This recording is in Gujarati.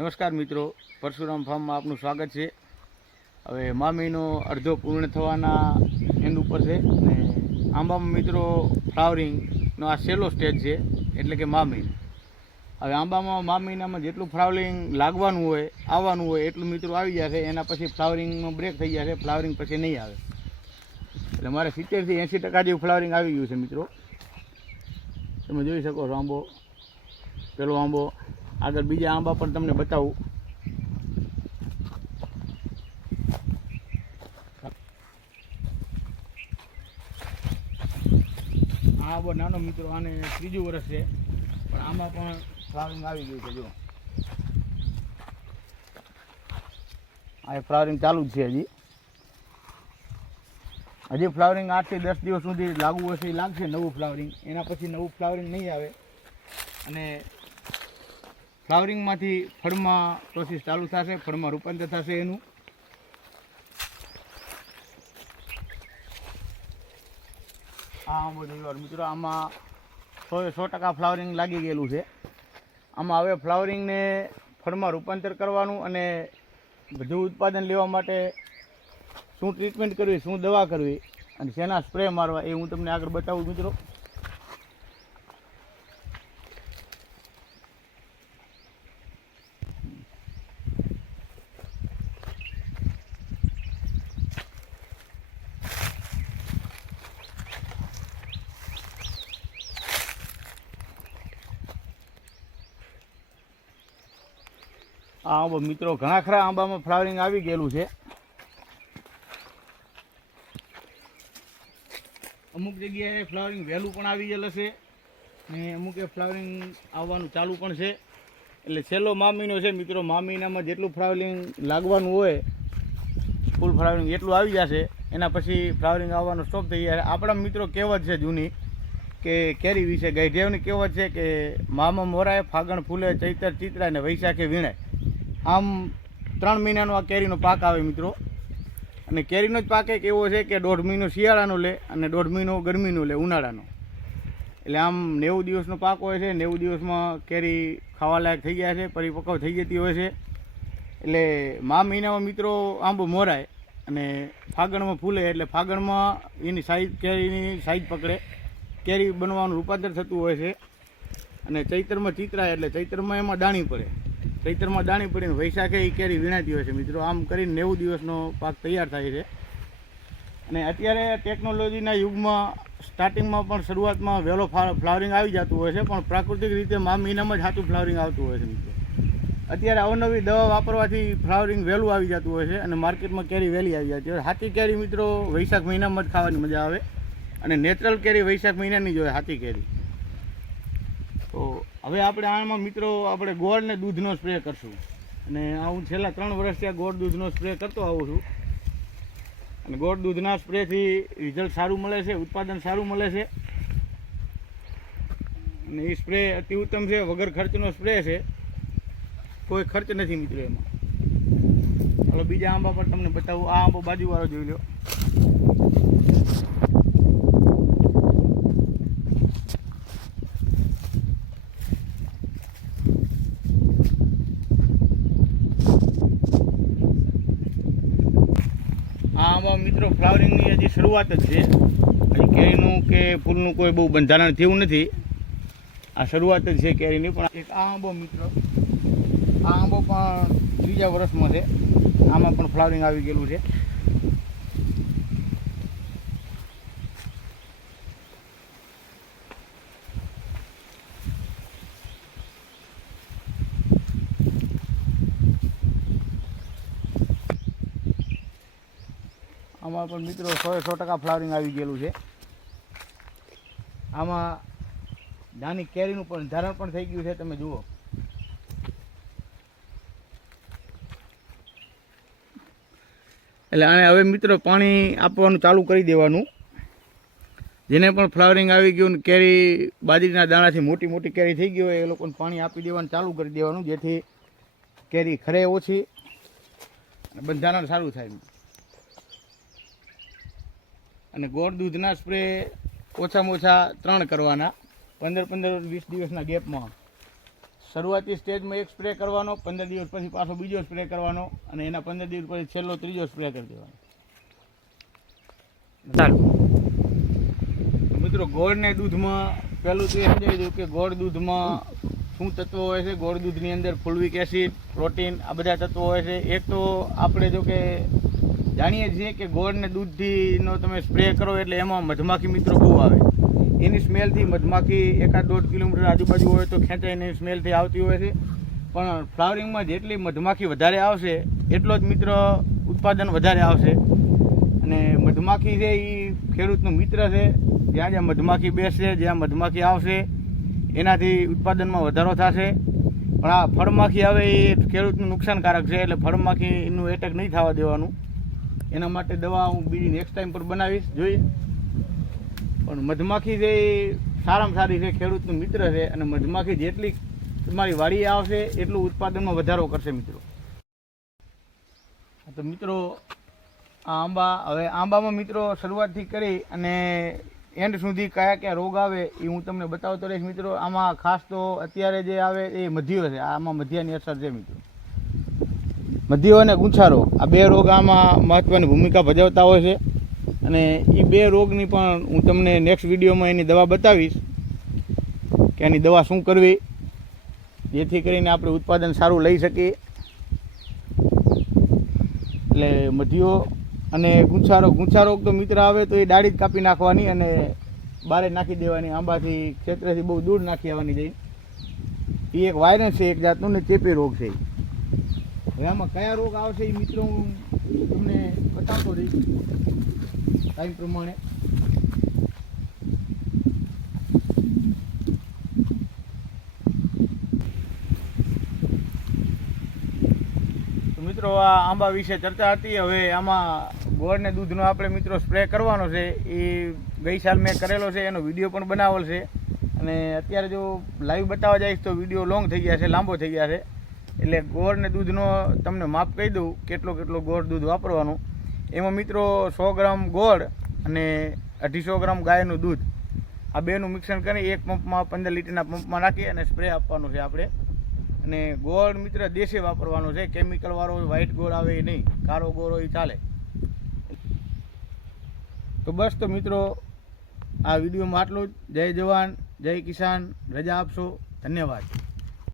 નમસ્કાર મિત્રો, પરશુરામ ફાર્મમાં આપનું સ્વાગત છે. હવે મામીનો અડધો પૂર્ણ થવાના એન્ડ ઉપર છે અને આંબામાં મિત્રો ફ્લાવરિંગનો આ છેલ્લો સ્ટેજ છે, એટલે કે મામી. હવે આંબામાં મા મહિનામાં જેટલું ફ્લાવરિંગ લાગવાનું હોય, આવવાનું હોય, એટલું મિત્રો આવી જશે એના પછી ફ્લાવરિંગનો બ્રેક થઈ જશે ફ્લાવરિંગ પછી નહીં આવે. એટલે મારે સિત્તેરથી એંસી ટકા જેવું ફ્લાવરિંગ આવી ગયું છે મિત્રો. તમે જોઈ શકો છો આંબો, પેલો આંબો. આગળ બીજા આંબા પણ તમને બતાવું. આ આંબો નાનો મિત્રો, આને ત્રીજું વર્ષ છે. પણ આમાં પણ ફ્લાવરિંગ આવી ગયું છે, જો. આ ફ્લાવરિંગ ચાલુ જ છે હજી. હજી ફ્લાવરિંગ આઠથી દસ દિવસ સુધી લાગુ હશે, એ લાગશે નવું ફ્લાવરિંગ. એના પછી નવું ફ્લાવરિંગ નહીં આવે. અને ફ્લાવરિંગમાંથી ફળમાં પ્રોસેસ ચાલુ થશે, ફળમાં રૂપાંતર થશે એનું. આ આંબો જોયો મિત્રો, આમાં સો સો ટકા ફ્લાવરિંગ લાગી ગયેલું છે. આમાં હવે ફ્લાવરિંગને ફળમાં રૂપાંતર કરવાનું અને બધું ઉત્પાદન લેવા માટે શું ટ્રીટમેન્ટ કરવી, શું દવા કરવી અને શેના સ્પ્રે મારવા એ હું તમને આગળ બતાવું, મિત્રો. આ આંબો મિત્રો ઘણા ખરા આંબામાં ફ્લાવરિંગ આવી ગયેલું છે. અમુક જગ્યાએ ફ્લાવરિંગ વહેલું પણ આવી ગયેલું છે ને અમુકે ફ્લાવરિંગ આવવાનું ચાલુ પણ છે. એટલે છેલ્લો મા મહિનો છે મિત્રો મા મહિનામાં જેટલું ફ્લાવરિંગ લાગવાનું હોય, ફૂલ ફ્લાવરિંગ એટલું આવી જશે. એના પછી ફ્લાવરિંગ આવવાનો સ્ટોપ થઈ જાય. આપણા મિત્રો કહેવત છે જૂની કે કેરી વિશે ગઈઢેવની કહેવત છે કે, મામા મોરાય ફાગણ ફૂલે, ચૈતર ચિત્રાય ને વૈશાખે વીણાય. આમ ત્રણ મહિનાનો આ કેરીનો પાક આવે મિત્રો. અને કેરીનો જ પાક એક એવો છે કે દોઢ મહિનો શિયાળાનો લે અને દોઢ મહિનો ગરમીનો લે, ઉનાળાનો. એટલે આમ નેવું દિવસનો પાક હોય છે, નેવું દિવસમાં કેરી ખાવાલાયક થઈ ગયા છે, પરિપક્વ થઈ જતી હોય છે. એટલે મા મહિનામાં મિત્રો આંબો મોરાય અને ફાગણમાં ફૂલે એટલે ફાગણમાં એની સાઈઝ કેરીની સાઈઝ પકડે. કેરી બનવાનું રૂપાંતર થતું હોય છે અને ચૈતરમાં ચિત્રાય એટલે ચૈતરમાં એમાં દાણી પડે. ચૈતરમાં દાણી પડીને વૈશાખે એ કેરી વીણાતી હોય છે મિત્રો. આમ કરીને નેવું દિવસનો પાક તૈયાર થાય છે. અને અત્યારે ટેકનોલોજીના યુગમાં સ્ટાર્ટિંગમાં પણ શરૂઆતમાં વહેલો ફ્લાવરિંગ આવી જતું હોય છે, પણ પ્રાકૃતિક રીતે મા મહિનામાં જ સાચું ફ્લાવરિંગ આવતું હોય છે મિત્રો. અત્યારે અવનવી દવા વાપરવાથી ફ્લાવરિંગ વહેલું આવી જતું હોય છે અને માર્કેટમાં કેરી વહેલી આવી જતી હોય. હાથી કેરી મિત્રો વૈશાખ મહિનામાં જ ખાવાની મજા આવે. અને નેચરલ કેરી વૈશાખ મહિનાની જ હોય, હાથી કેરી. હવે આપણે આમાં મિત્રો આપણે ગોળ ને દૂધનો સ્પ્રે કરશું. અને હું છેલ્લા ત્રણ વર્ષથી આ ગોળ દૂધનો સ્પ્રે કરતો આવું છું. અને ગોળ દૂધના સ્પ્રેથી રિઝલ્ટ સારું મળે છે, ઉત્પાદન સારું મળે છે. અને એ સ્પ્રે અતિ ઉત્તમ છે, વગર ખર્ચનો સ્પ્રે છે. કોઈ ખર્ચ નથી મિત્રો એમાં. ચાલો બીજા આંબા પર તમને બતાવું. આ આંબો બાજુવાળો જોઈ લો આ આમાં મિત્રો ફ્લાવરિંગની હજી શરૂઆત જ છે. હજી કેરીનું કે ફૂલનું કોઈ બહુ બંધારણ થયું નથી. આ શરૂઆત જ છે કેરીની, પણ એક આ આંબો મિત્રો. આ આંબો પણ ત્રીજા વર્ષમાં છે. આમાં પણ ફ્લાવરિંગ આવી ગયેલું છે. આમાં પણ મિત્રો સો સો ટકા ફ્લાવરિંગ આવી ગયેલું છે. આમાં નાની કેરીનું પણ ધારણ પણ થઈ ગયું છે, તમે જુઓ. એટલે આને હવે મિત્રો પાણી આપવાનું ચાલુ કરી દેવાનું. જેને પણ ફ્લાવરિંગ આવી ગયું કેરી બાજરીના દાણાથી મોટી મોટી કેરી થઈ ગઈ હોય એ લોકોને પાણી આપી દેવાનું ચાલુ કરી દેવાનું, જેથી કેરી ખરે ઓછી બંધારણ સારું થાય અને ગોળ દૂધના સ્પ્રે ઓછામાં ઓછા ત્રણ કરવાના. પંદર પંદર વીસ દિવસના ગેપમાં. શરૂઆતી સ્ટેજમાં એક સ્પ્રે કરવાનો પંદર દિવસ પછી પાછો બીજો સ્પ્રે કરવાનો અને એના પંદર દિવસ પછી છેલ્લો ત્રીજો સ્પ્રે કરી દેવાનો. ચાલો. મિત્રો ગોળને દૂધમાં પહેલું તો એ સમજાવી દઉં કે ગોળ દૂધમાં શું તત્વો હોય છે? ગોળ દૂધની અંદર ફુલવિક એસિડ પ્રોટીન આ બધા તત્વો હોય છે. એક તો આપણે જો કે જાણીએ છીએ કે ગોળને દૂધથીનો તમે સ્પ્રે કરો એટલે એમાં મધમાખી મિત્રો બહુ આવે. એની સ્મેલથી મધમાખી એકાદ દોઢ કિલોમીટર આજુબાજુ હોય તો ખેંચાઈને એની સ્મેલથી આવતી હોય છે. પણ ફ્લાવરિંગમાં જેટલી મધમાખી વધારે આવશે, એટલો જ મિત્ર ઉત્પાદન વધારે આવશે. અને મધમાખી છે એ ખેડૂતનો મિત્ર છે. જ્યાં જ્યાં મધમાખી બેસશે, જ્યાં મધમાખી આવશે, એનાથી ઉત્પાદનમાં વધારો થશે. પણ આ ફળમાખી આવે એ ખેડૂતનું નુકસાનકારક છે, એટલે ફળમાખીનું એટેક નહીં થવા દેવાનું. એના માટે દવા હું બીજી નેક્સ્ટ ટાઈમ પર બનાવીશ, જોઈએ. પણ મધમાખી એ સારામાં સારી છે ખેડૂતનું મિત્ર છે અને મધમાખી જેટલી તમારી વાડીએ આવશે, એટલું ઉત્પાદનમાં વધારો કરશે મિત્રો. તો મિત્રો, આ આંબા, હવે આંબામાં મિત્રો શરૂઆતથી કરી અને એન્ડ સુધી કયા કયા રોગ આવે એ હું તમને બતાવતો રહીશ મિત્રો. આમાં ખાસ તો અત્યારે જે આવે એ મધ્યો છે, આમાં મધ્યાની અસર છે મિત્રો. મધ્યો અને ગુંછારો. આ બે રોગ આમાં મહત્ત્વની ભૂમિકા ભજવતા હોય છે. અને એ બે રોગની પણ હું તમને નેક્સ્ટ વિડીયોમાં એની દવા બતાવીશ કે એની દવા શું કરવી, જેથી કરીને આપણે ઉત્પાદન સારું લઈ શકીએ. એટલે મધ્યો અને ગુંછારો ગુંછારો તો મિત્ર આવે તો એ ડાળી જ કાપી નાખવાની અને બારે નાખી દેવાની, આંબાથી ક્ષેત્રથી બહુ દૂર નાખી આવવાની જઈને એ એક વાયરસ છે, એક જાતનું ને ચેપી રોગ છે. હવે આમાં કયા રોગ આવશે એ મિત્રો હું તમને બતાવતો રહીશ. ટાઈમ પ્રમાણે. મિત્રો, આ આંબા વિશે ચર્ચા હતી. હવે આમાં ગોળને દૂધનો આપણે મિત્રો સ્પ્રે કરવાનો છે. એ ગઈ સાલ મેં કરેલો છે. એનો વીડિયો પણ બનાવેલ છે. અને અત્યારે જો લાઈવ બતાવવા જઈશ તો વીડિયો લોંગ થઈ ગયા છે, લાંબો થઈ ગયા છે. એટલે ગોળ ને દૂધનો તમને માપ કહી દઉં, કેટલો કેટલો ગોળ દૂધ વાપરવાનું. એમાં મિત્રો સો ગ્રામ ગોળ અને અઢીસો ગ્રામ ગાયનું દૂધ. આ બેનું મિક્સર કરી એક પંપમાં પંદર લીટરના પંપમાં નાખી અને સ્પ્રે આપવાનું છે આપણે. અને ગોળ મિત્ર દેશી વાપરવાનો છે કેમિકલ વાળો વ્હાઈટ ગોળ આવે એ નહીં, કાળો ગોળ હોય ચાલે. તો બસ તો મિત્રો, આ વિડીયોમાં આટલું જ. જય જવાન, જય કિસાન, રજા આપશો. ધન્યવાદ.